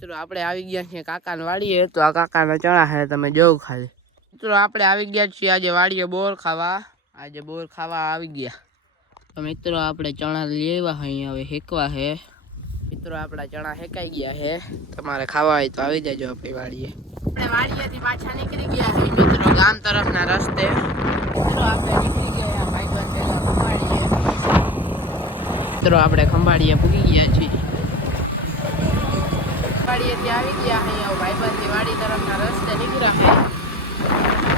મિત્રો આપણે આવી ગયા છીએ કાકાને વાડીએ, તો આ કાકાના ચણા છે તમે જોવ ખાલી. મિત્રો આપણે આવી ગયા છીએ આજે વાડીએ બોર ખાવા. આજે બોર ખાવા આવી ગયા. તો મિત્રો આપણે ચણા લઈ આવ્યા અહીંયા, હવે હેકવા છે. મિત્રો આપણા ચણા હેકાઈ ગયા છે, તમારે ખાવા હોય તો આવી જજો આપણી વાડીએ. આપણે વાડીએથી પાછા નીકળી ગયા છે મિત્રો ગામ તરફના રસ્તે. મિત્રો આપણે નીકળી ગયા ભાઈબંધ ભેગા ખંભાળીએ. મિત્રો આપણે ખંભાળીએ પૂગી ગયા છીએ. વાડીએથી આવી ગયા અહીંયા ભાઈબંધની વાડી તરફના રસ્તે નીકળ્યા છે.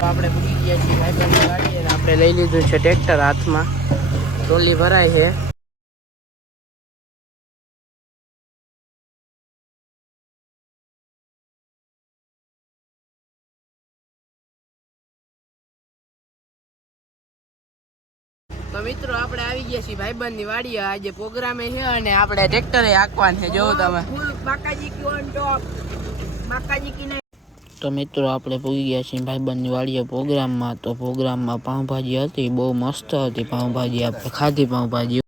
તો આપણે પૂગી ગયા છીએ ભાઈબંધની વાડીએ. આપણે લઈ લીધું છે ટ્રેક્ટર હાથમાં, ટ્રોલી ભરાય છે. તો મિત્રો આપણે આવી ગયા છીએ ભાઈબંધની વાડીએ. આજે પ્રોગ્રામે છે અને આપણે ટ્રેક્ટરે હાંકવાનું છે, જોવો તમે. તો મિત્રો આપણે પૂગી ગયા છીએ ભાઈબંધની વાડીએ પ્રોગ્રામમાં. તો પ્રોગ્રામમાં પાઉંભાજી હતી, બહુ મસ્ત હતી પાઉંભાજી. આપણે ખાધી પાઉંભાજી.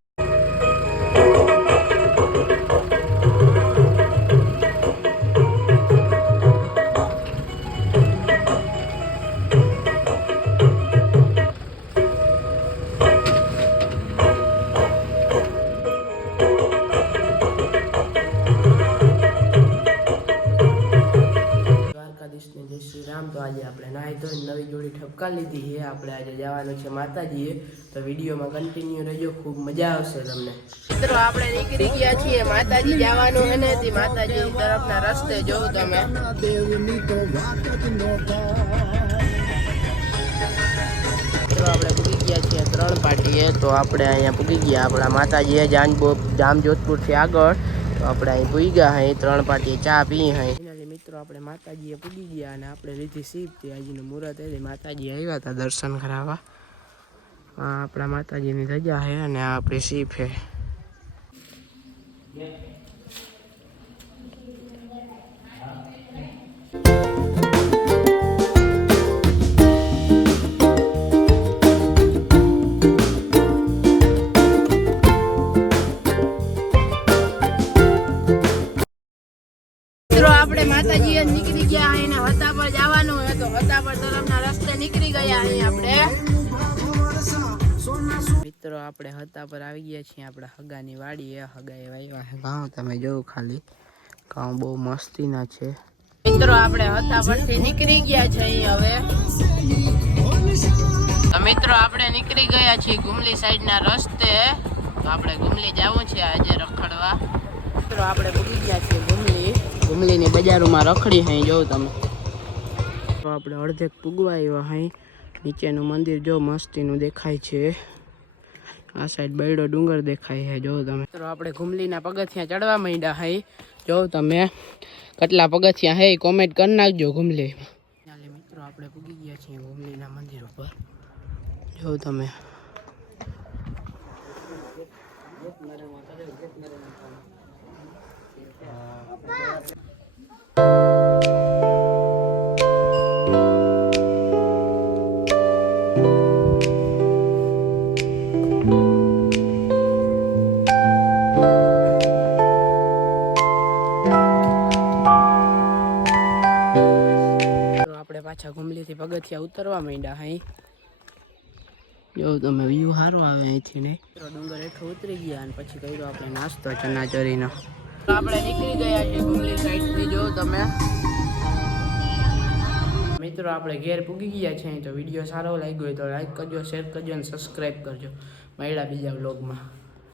જય શ્રી રામ. તો આજે આપણે નાહી ધોઈને નવી જોડી ઠપકા લીધી છે. આપણે આજે જવાનું છે માતાજીએ, તો વિડીયોમાં કન્ટિન્યુ રહેજો, ખૂબ મજા આવશે તમને. મિત્રો આપણે નીકળી ગયા છીએ માતાજી જવાનું છે ને, માતાજી તરફના રસ્તે જોઉં તમે. મિત્રો આપણે પૂગી ગયા છીએ 3 પાટીએ. તો આપણે અહીંયા પૂગી ગયા આપણા માતાજીએ જામ જોધપુરથી આગળ. તો આપણે અહીં પૂગી ગયા અહીં 3 પાટીએ ચા પી અહીં. મિત્રો આપણે માતાજીએ પૂગી ગયા અને આપણે લીધી સીપ. ત્યાંજીનું મુહૂર્ત હતી, માતાજી આવ્યા હતા દર્શન કરાવવા. આ આપણા માતાજીની ધજા છે અને આ આપણી સીપ છે. આપણે માતાજી નીકળી ગયા એને હતા પર જવાનું હોય, તો હતા પર તરફના રસ્તે નીકળી ગયા અહીં આપણે. મિત્રો આપણે હતા પર આવી ગયા છીએ આપણા હગાની વાડીએ. હગાએ વાવ્યા છે ઘઉં, તમે જોવો ખાલી. ઘઉં બહુ મસ્તીના છે. મિત્રો આપણે હતા પરથી નીકળી ગયા છે અહીં હવે. તો મિત્રો આપણે નીકળી ગયા છીએ ગુમલી સાઈડના રસ્તે. તો આપણે ગુમલી જવું છે આજે રખડવા. મિત્રો આપણે પૂગી ગયા છીએ ગુમલીની બજારોમાં રખડી અહીં જોઉં તમે. તો આપણે અડધેક પૂગવા આવ્યા અહીં. નીચેનું મંદિર જો મસ્તીનું દેખાય છે. આ સાઈડ બૈડો ડુંગર દેખાય છે, જોઉં તમે. મિત્રો આપણે ગુમલીના પગથિયા ચડવા માંડ્યા અહીં. જોઉં તમે કેટલા પગથિયા હે કોમેન્ટ કરી નાખજો ગુમલી. મિત્રો આપણે પૂગી ગયા છીએ ગુમલીના મંદિર ઉપર, જોઉં તમે. આપણે પાછા ગુમલીથી પગથિયા ઉતરવા માંડ્યા અહીં. જો તમે વ્યૂ સારો આવે અહીંથી નહીં. ડુંગર હેઠો ઉતરી ગયા અને પછી કર્યો આપણે નાસ્તો ચણાચરીનો. આપણે નીકળી ગયા છીએ ગુમલી સાઈડથી, જો તમે. મિત્રો આપણે ઘેર પૂગી ગયા છે. તો વિડીયો સારો લાગ્યો હોય તો લાઈક કરજો, શેર કરજો અને સબસ્ક્રાઈબ કરજો. મળ્યા બીજા વ્લોગમાં.